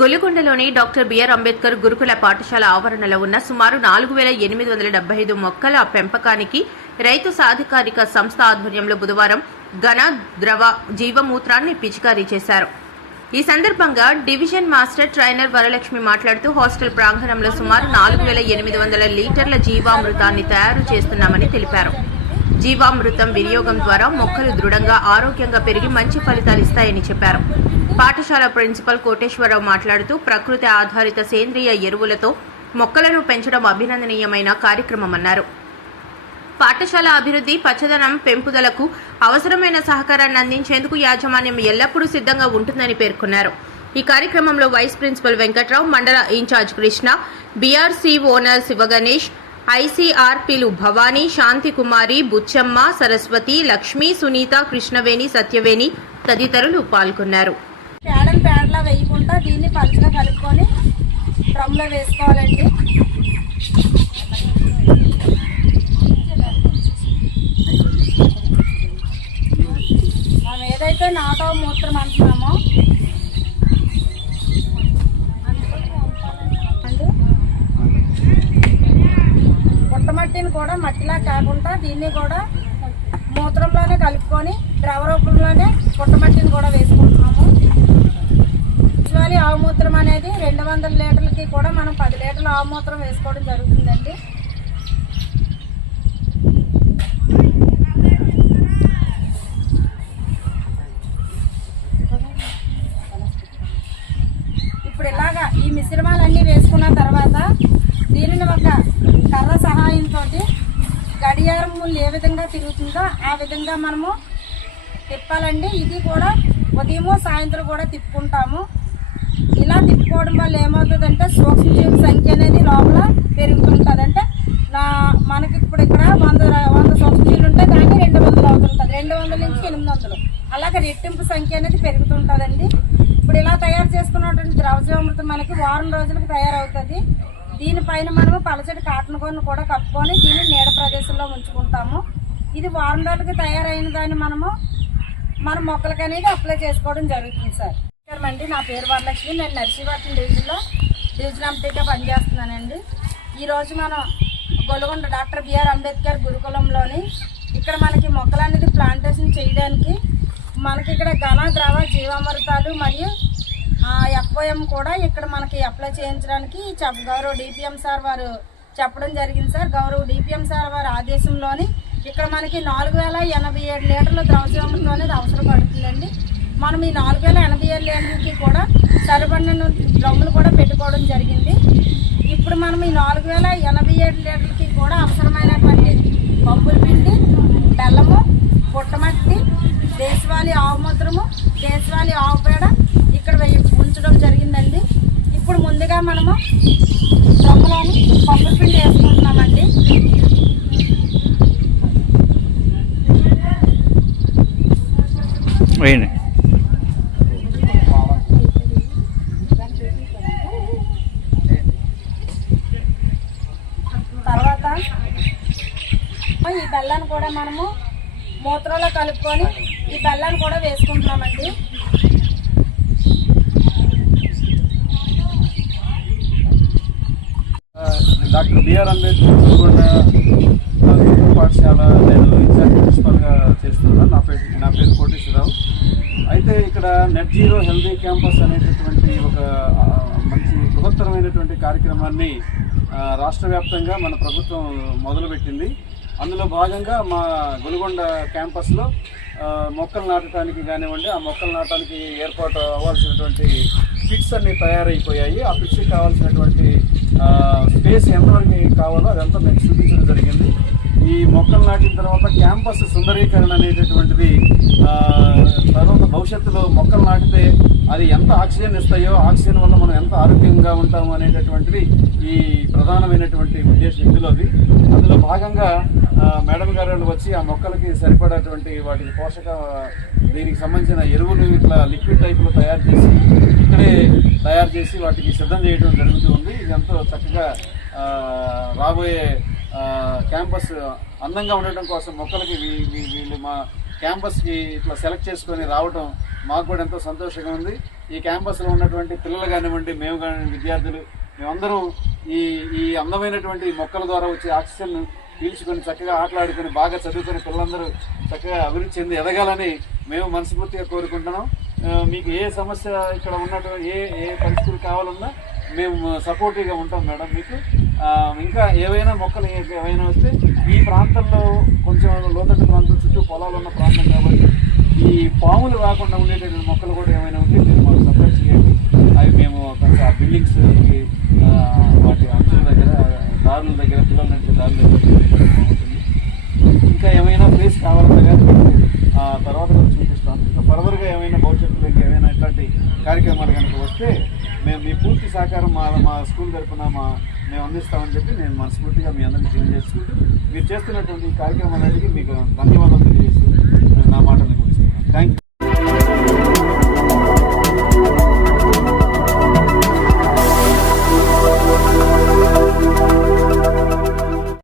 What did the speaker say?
గొల్లికొండలోని doctor BR Ambedkar గురుకుల పాఠశాల ఆవరణలో ఉన్న సుమారు 4875 మొక్కల పెంపకానికి రైతు సాధికారిక సంస్థ ఆధ్వర్యంలో బుధవారం ఘన ద్రవ జీవమూత్రాన్ని పిచికారీ చేశారు. ఈ సందర్భంగా డివిజన్ మాస్టర్ ట్రైనర్ వరలక్ష్మి మాట్లాడుతూ హాస్టల్ ప్రాంగణంలో సుమారు 4800 లీటర్ల జీవామృతాన్ని తయారు చేస్తున్నామని తెలిపారు. జీవామృతం వినియోగం ద్వారా మొక్కలు దృఢంగా ఆరోగ్యంగా పెరిగి మంచి ఫలితాలు ఇస్తాయని చెప్పారు. పాఠశాల ప్రిన్సిపల్ కోటేశ్వరరావు మాట్లాడుతూ ప్రకృతి ఆధారిత సేంద్రియ ఎరువులతో మొక్కలను పెంచడం అభినందనీయమైన కార్యక్రమమన్నారు. పాఠశాల అభివృద్ధి పచ్చదనం పెంపుదలకు అవసరమైన సహకారాన్ని అందించేందుకు యాజమాన్యం ఎల్లప్పుడూ సిద్ధంగా ఉంటుందని పేర్కొన్నారు. ఈ కార్యక్రమంలో వైస్ ప్రిన్సిపల్ వెంకట్రావు, మండల incharge Krishna, BRC owner Sivaganesh, ఐసీఆర్పీలు భవానీ, శాంతికుమారి, బుచ్చమ్మ, సరస్వతి, లక్ష్మి, సునీత, కృష్ణవేణి, సత్యవేణి తదితరులు పాల్గొన్నారు. పేడలా వేయకుండా దీన్ని పలుచగా కలుపుకొని డ్రమ్లో వేసుకోవాలండి. మనం ఏదైతే నాటో మూత్రం అంటున్నామో పుట్టమట్టిని కూడా మట్టిలా కాకుండా దీన్ని కూడా మూత్రంలోనే కలుపుకొని ద్రవ రూపంలోనే పుట్టమట్టిని కూడా వేసుకుంటున్నాము. ఆవు మూత్రం అనేది 200 లీటర్లకి కూడా మనం 10 లీటర్ల ఆవు మూత్రం వేసుకోవడం జరుగుతుందండి. ఇప్పుడు ఇలాగా ఈ మిశ్రమాలన్నీ వేసుకున్న తర్వాత దీనిని ఒక కర్ర సహాయంతో గడియారం ఏ విధంగా తిరుగుతుందో ఆ విధంగా మనము తిప్పాలండి. ఇది కూడా ఉదయము సాయంత్రం కూడా తిప్పుకుంటాము. ఇలా తిప్పుకోవడం వల్ల ఏమవుతుందంటే సూక్ష్మజీవుల సంఖ్య అనేది లోపల పెరుగుతుంటుంది. అంటే మనకి ఇప్పుడు ఇక్కడ 100 సూక్ష్మజీవులు ఉంటే దాన్ని 200 అవుతుంటుంది. 200 నుంచి 800 అలాగే రెట్టింపు సంఖ్య అనేది పెరుగుతుంటుందండి. ఇప్పుడు ఇలా తయారు చేసుకున్నటువంటి ద్రవజీవామృతం మనకి వారం రోజులకు తయారవుతుంది. దీనిపైన మనము పలచటి కాటన్ గొన్ను కూడా కప్పుకొని దీన్ని నీడ ప్రదేశంలో ఉంచుకుంటాము. ఇది వారం రోజులకి తయారైన దాన్ని మన మొక్కలకి అనేది అప్లై చేసుకోవడం జరుగుతుంది. సార్ అండి, నా పేరు వరలక్ష్మి. నేను నర్సీపట్నం డివిజన్ ఎంపీగా పనిచేస్తున్నానండి. ఈరోజు మనం గొల్లికొండ డాక్టర్ బిఆర్ అంబేద్కర్ గురుకులంలోని ఇక్కడ మనకి మొక్కలు అనేది ప్లాంటేషన్ చేయడానికి మనకి ఇక్కడ ఘన ద్రవ జీవామృతాలు మరియు ఎఫ్ఓఎం కూడా ఇక్కడ మనకి అప్లై చేయించడానికి గౌరవ డిపిఎం సార్ వారు చెప్పడం జరిగింది. సార్ గౌరవ డిపిఎం సార్ వారి ఆదేశంలోని ఇక్కడ మనకి 4087 లీటర్ల ద్రవ జీవామృతం అనేది అవసరం పడుతుందండి. మనం ఈ 4087 లీటర్లకి కూడా సరిపడిన డ్రమ్ములు కూడా పెట్టుకోవడం జరిగింది. ఇప్పుడు మనం ఈ 4087 లీటర్లకి కూడా అవసరమైనటువంటి పప్పుల పిండి, బెల్లము, పుట్టమట్టి, దేశవాళీ ఆవు మూత్రము, దేశవాళీ ఆవు పేడ ఇక్కడ ఉంచడం జరిగిందండి. ఇప్పుడు ముందుగా మనము డ్రమ్ములోని పప్పుల పిండి వేసుకుంటున్నామండి. తర్వాత ఈ బెల్లాన్ని కూడా మనము మూత్రంలో కలుపుకొని ఈ బెల్లాన్ని కూడా వేసుకుంటున్నామండి. డాక్టర్ బిఆర్ అంబేద్కర్ గురుకొండ పాఠశాల నేను ఇన్ఛార్జ్ ప్రిన్సిపల్గా చేస్తున్నాను. నా పేరు కోటేశ్వరరావు. అయితే ఇక్కడ నెట్ జీరో హెల్దీ క్యాంపస్ అనేటటువంటి ఒక మంచి బృహత్తరమైనటువంటి కార్యక్రమాన్ని రాష్ట్ర వ్యాప్తంగా మన ప్రభుత్వం మొదలుపెట్టింది. అందులో భాగంగా మా గొల్లికొండ క్యాంపస్లో మొక్కలు నాటడానికి కానివ్వండి, ఆ మొక్కలు నాటడానికి ఏర్పాటు అవ్వాల్సినటువంటి కిట్స్ అన్నీ తయారైపోయాయి. ఆ కిట్స్కి కావాల్సినటువంటి స్పేస్ ఎంతవరకు కావాలో అదంతా మేము చూపించడం జరిగింది. ఈ మొక్కలు నాటిన తర్వాత క్యాంపస్ సుందరీకరణ అనేటటువంటిది తర్వాత భవిష్యత్తులో మొక్కలు నాటితే అది ఎంత ఆక్సిజన్ ఇస్తాయో, ఆక్సిజన్ వల్ల మనం ఎంత ఆరోగ్యంగా ఉంటాము అనేటటువంటిది ఈ ప్రధానమైనటువంటి ఉద్దేశం ఇందులోది. అందులో భాగంగా మేడం గారు వచ్చి ఆ మొక్కలకి సరిపడేటువంటి వాటికి దీనికి సంబంధించిన ఎరువులు ఇట్లా లిక్విడ్ టైప్లో తయారు చేసి వాటికి సిద్ధం చేయడం జరుగుతూ ఉంది. ఇది ఎంతో చక్కగా రాబోయే క్యాంపస్ అందంగా ఉండటం కోసం మొక్కలకి వీళ్ళు మా క్యాంపస్కి ఇట్లా సెలెక్ట్ చేసుకొని రావడం మాకు కూడా ఎంతో సంతోషంగా ఉంది. ఈ క్యాంపస్లో ఉన్నటువంటి పిల్లలు కానివ్వండి, మేము కానివ్వండి, విద్యార్థులు మేమందరం ఈ అందమైనటువంటి మొక్కల ద్వారా వచ్చే ఆక్సిజన్ పీల్చుకొని చక్కగా ఆటలాడుకొని బాగా చదువుకొని పిల్లలందరూ చక్కగా అభివృద్ధి చెంది ఎదగాలని మేము మనస్ఫూర్తిగా కోరుకుంటున్నాం. మీకు ఏ సమస్య ఇక్కడ ఉన్నటువంటి ఏ పరిస్థితులు కావాలన్నా మేము సపోర్టివ్గా ఉంటాం మేడం. మీకు ఇంకా ఏవైనా మొక్కలు ఏవైనా వస్తే ఈ ప్రాంతంలో కొంచెం లోతట్టు ప్రాంతం చుట్టూ పొలాలు ఉన్న ప్రాంతం కాబట్టి ఈ పాములు రాకుండా ఉండేటువంటి మొక్కలు కూడా ఏమైనా ఉంటే మీరు మాకు సపోర్ట్ చేయండి. అవి మేము కొంచెం ఆ బిల్డింగ్స్ వాటి అంచుల దగ్గర, దారుల దగ్గర, పిల్లల నుంచి దారుల దగ్గర బాగుంటుంది. ఇంకా ఏమైనా ప్లేస్ కావాలన్నా కానీ తర్వాత కూడా చూపిస్తాను. ఇంకా ఫర్దర్గా ఏమైనా భవిష్యత్తులో ఏమైనా ఇట్లాంటి కార్యక్రమాలు కనుక వస్తే మేము మీ పూర్తి సహకారం మా స్కూల్ తరఫున మేము అందిస్తామని చెప్పి నేను మనస్ఫూర్తిగా మీ అందరినీ తెలియజేసుకుంటూ మీరు చేస్తున్నటువంటి ఈ కార్యక్రమాలకి మీకు ధన్యవాదాలు.